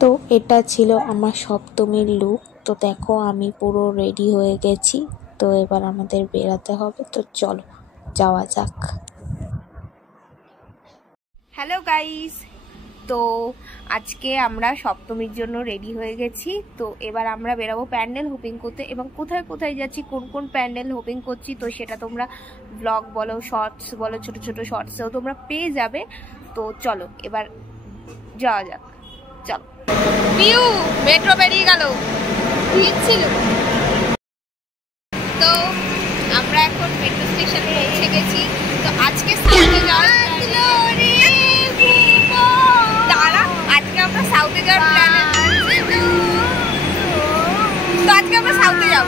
তো এটা ছিল আমার সপ্তমীর লুক। তো দেখো আমি পুরো রেডি হয়ে গেছি। তো এবার আমাদের বেরাতে হবে, তো চলো যাওয়া যাক। হ্যালো গাইস, তো আজকে আমরা সপ্তমীর জন্য রেডি হয়ে গেছি। তো এবার আমরা বেরাবো প্যান্ডেল হোপিং করতে, এবং কোথায় কোথায় যাচ্ছি, কোন কোন প্যান্ডেল হোপিং করছি, তো সেটা তোমরা ব্লগ বলো, শর্টস বলো, ছোট ছোট শর্টসেও তোমরা পেয়ে যাবে। তো চলো এবার যাওয়া যাক, চলো। পিউ মেট্রো বেরিয়ে গেল, ভিড় ছিল। তো আমরা এখন মেট্রো স্টেশনে পৌঁছে গেছি। তো আজকে সাউথে যাওয়ার আমরা সাউথে যাওয়ার প্ল্যান আছে। তো আজকে আমরা সাউথে যাব।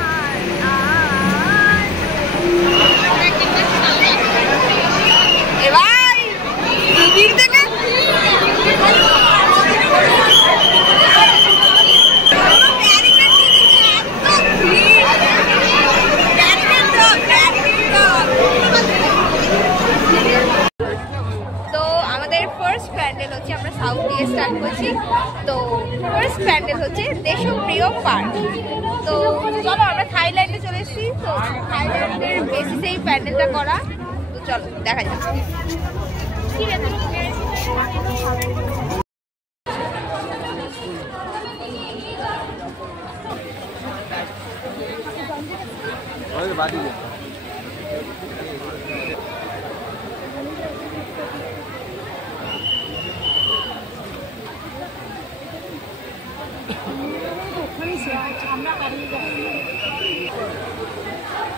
এবার দিদির থেকে ফার্স্ট প্যান্ডেল হচ্ছে, আমরা সাউথ দিয়ে স্টার্ট করছি। তো ফার্স্ট প্যান্ডেল হচ্ছে দেশপ্রিয় পার্ক। তো চলো আমরা থাইল্যান্ডে চলে এসেছি। তো থাইল্যান্ডের বেসিসেই প্যান্ডেলটা করা। তো চলো দেখা যাক। ঠিক আছে,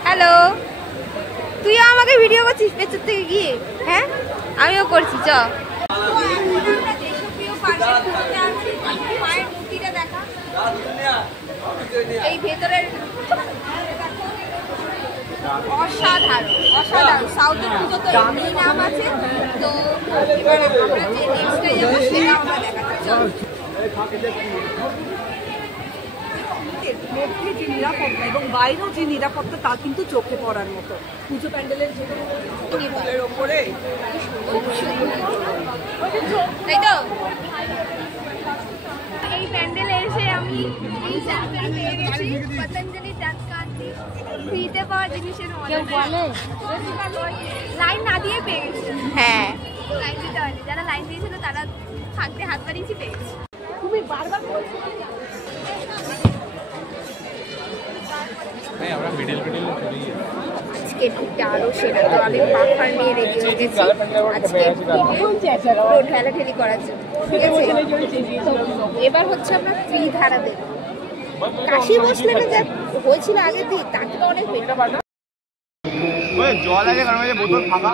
হ্যালো, তুইও আমাকে ভিডিও করছিস পেছন থেকে গিয়ে? হ্যাঁ, আমিও করছি। চ মায়ের মূর্তিটা দেখা, এই ভেতরের অসাধারণ অসাধারণ। সাউথের পুজো তো এমনি নাম আছে। তো এবার আমরা যে নেক্সটে যাবো সেটা আমরা দেখাচ্ছি। মধ্যে যে নিরাপত্তা এবং বাইরেও যে নিরাপত্তা তা কিন্তু চোখে পড়ার মতো। পুজো প্যান্ডেলের যেগুলোর ওপরে, তাই তো এই প্যান্ডেলে এসে আমি এই জায়গাটা পেয়ে গেছি। পতঞ্জলি চাঁদকান্তি ফ্রিতে পাওয়া জিনিসের লাইন না দিয়ে পেয়ে গেছি। হ্যাঁ, লাইন দিতে হয়নি, যারা লাইন দিয়েছিল তারা থাকতে হাত বাড়িয়েছি, পেয়ে গেছি। তুমি বারবার আজকে ঢুকতে আরো সেরা। তো আমি পাখার নিয়ে রেডি হয়ে গেছি আজকে ঠেলাঠেলি করার জন্য। ঠিক আছে, এবার হচ্ছে আমরা ত্রিধারা দেব। কাশি বসলে যা হয়েছিল আগের দিন তার থেকে অনেক বেটার। জল আছে, কারণ বোতল ফাঁকা।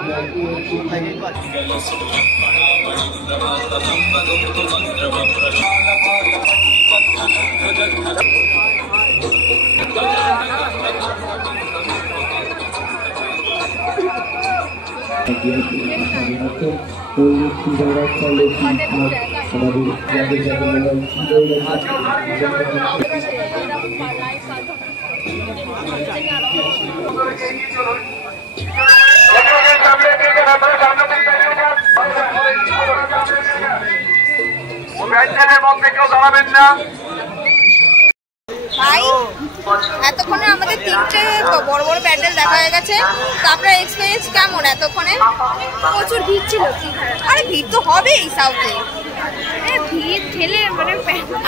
ভাই, এতক্ষণে আমাদের তিনটে বড় বড় প্যান্ডেল দেখা হয়ে গেছে। তো আপনার এক্সপিরিয়েন্স কেমন? এতক্ষণে প্রচুর ভিড় ছিল। আরে ভিড় তো হবেই সাউথে, ভিড় ঠেলে মানে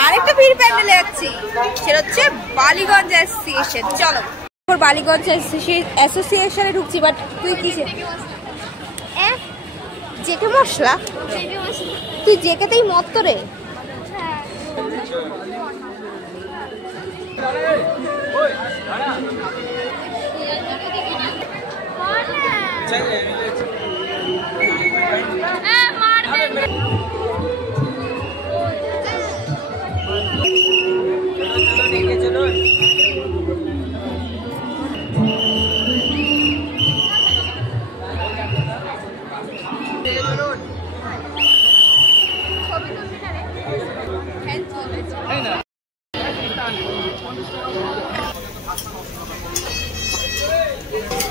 আরেকটা ভিড় প্যান্ডেলে যাচ্ছি, সেটা হচ্ছে বালিগঞ্জ অ্যাসোসিয়েশন। চলো বালিগঞ্জ অ্যাসোসিয়েশনে ঢুকছি। বাট তুই কিসে? জেকে মশলা? তুই জেকেতেই মত তো রে।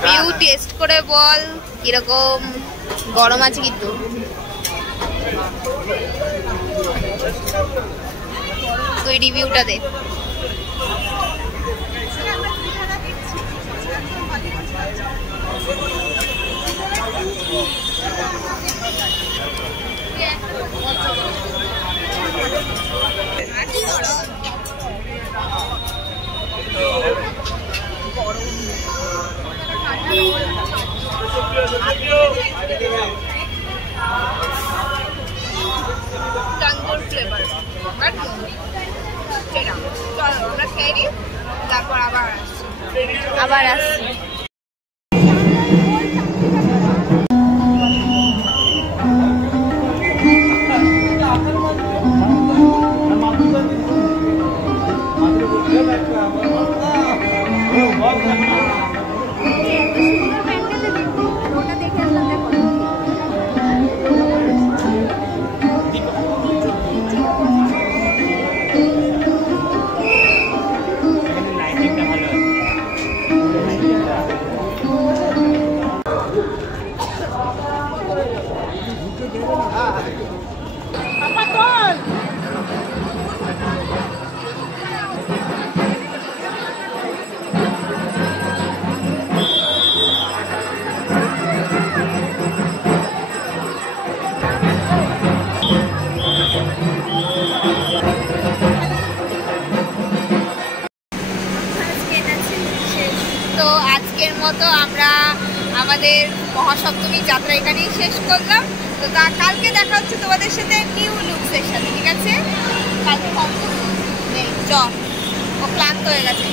ভিউ টেস্ট করে বল কিরকম গরম আছে কিন্তু। তুই রিভিউটা দে। তন্দুর ফ্লেভার সেটা চলো আমরা খেয়ে নিই, তারপর আবার আসছি। তো আজকের মতো আমরা আমাদের মহাসপ্তমী যাত্রা এখানেই শেষ করলাম। তো কালকে দেখা হচ্ছে তোমাদের সাথে নিউ লুকসের সাথে, ঠিক আছে? কালকে চ ও ক্লান্ত হয়ে গেছে।